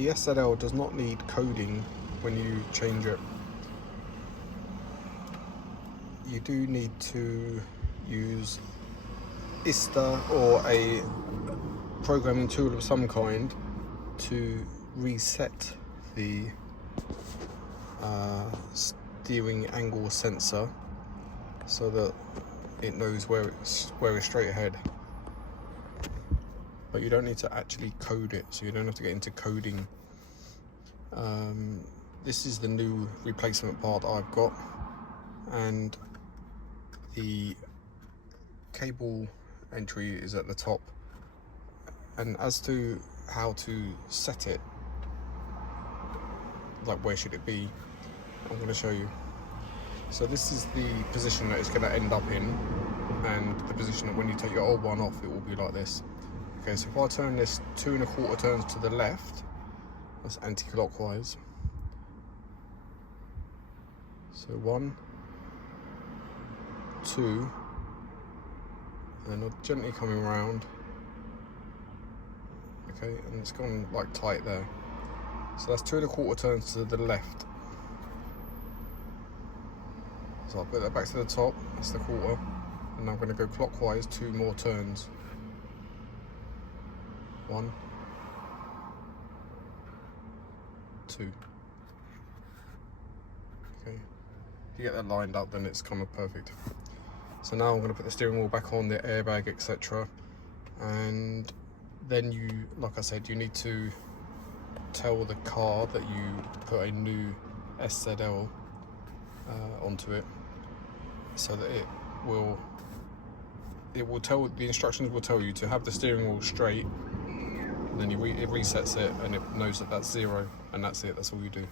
the SZL does not need coding when you change it. You do need to use ISTA or a programming tool of some kind to reset the steering angle sensor so that it knows where it's straight ahead. But you don't need to actually code it, so you don't have to get into coding. This is the new replacement part I've got, and the cable entry is at the top. And as to how to set it, like where should it be, I'm going to show you. So this is the position that it's going to end up in, and the position that when you take your old one off, it will be like this. Okay, so if I turn this 2 1/4 turns to the left, that's anti-clockwise. So 1, 2, and then I'm gently coming around. Okay, and it's gone like tight there. So that's 2 1/4 turns to the left. So I'll put that back to the top, that's the quarter, and I'm going to go clockwise 2 more turns. 1, 2. Okay, if you get that lined up, then it's kind of perfect. So now I'm going to put the steering wheel back on, the airbag, etc. And then you, like I said, you need to tell the car that you put a new SZL onto it, so that it will tell, the instructions will tell you to have the steering wheel straight, and then it resets it and it knows that that's 0, and that's it, that's all you do.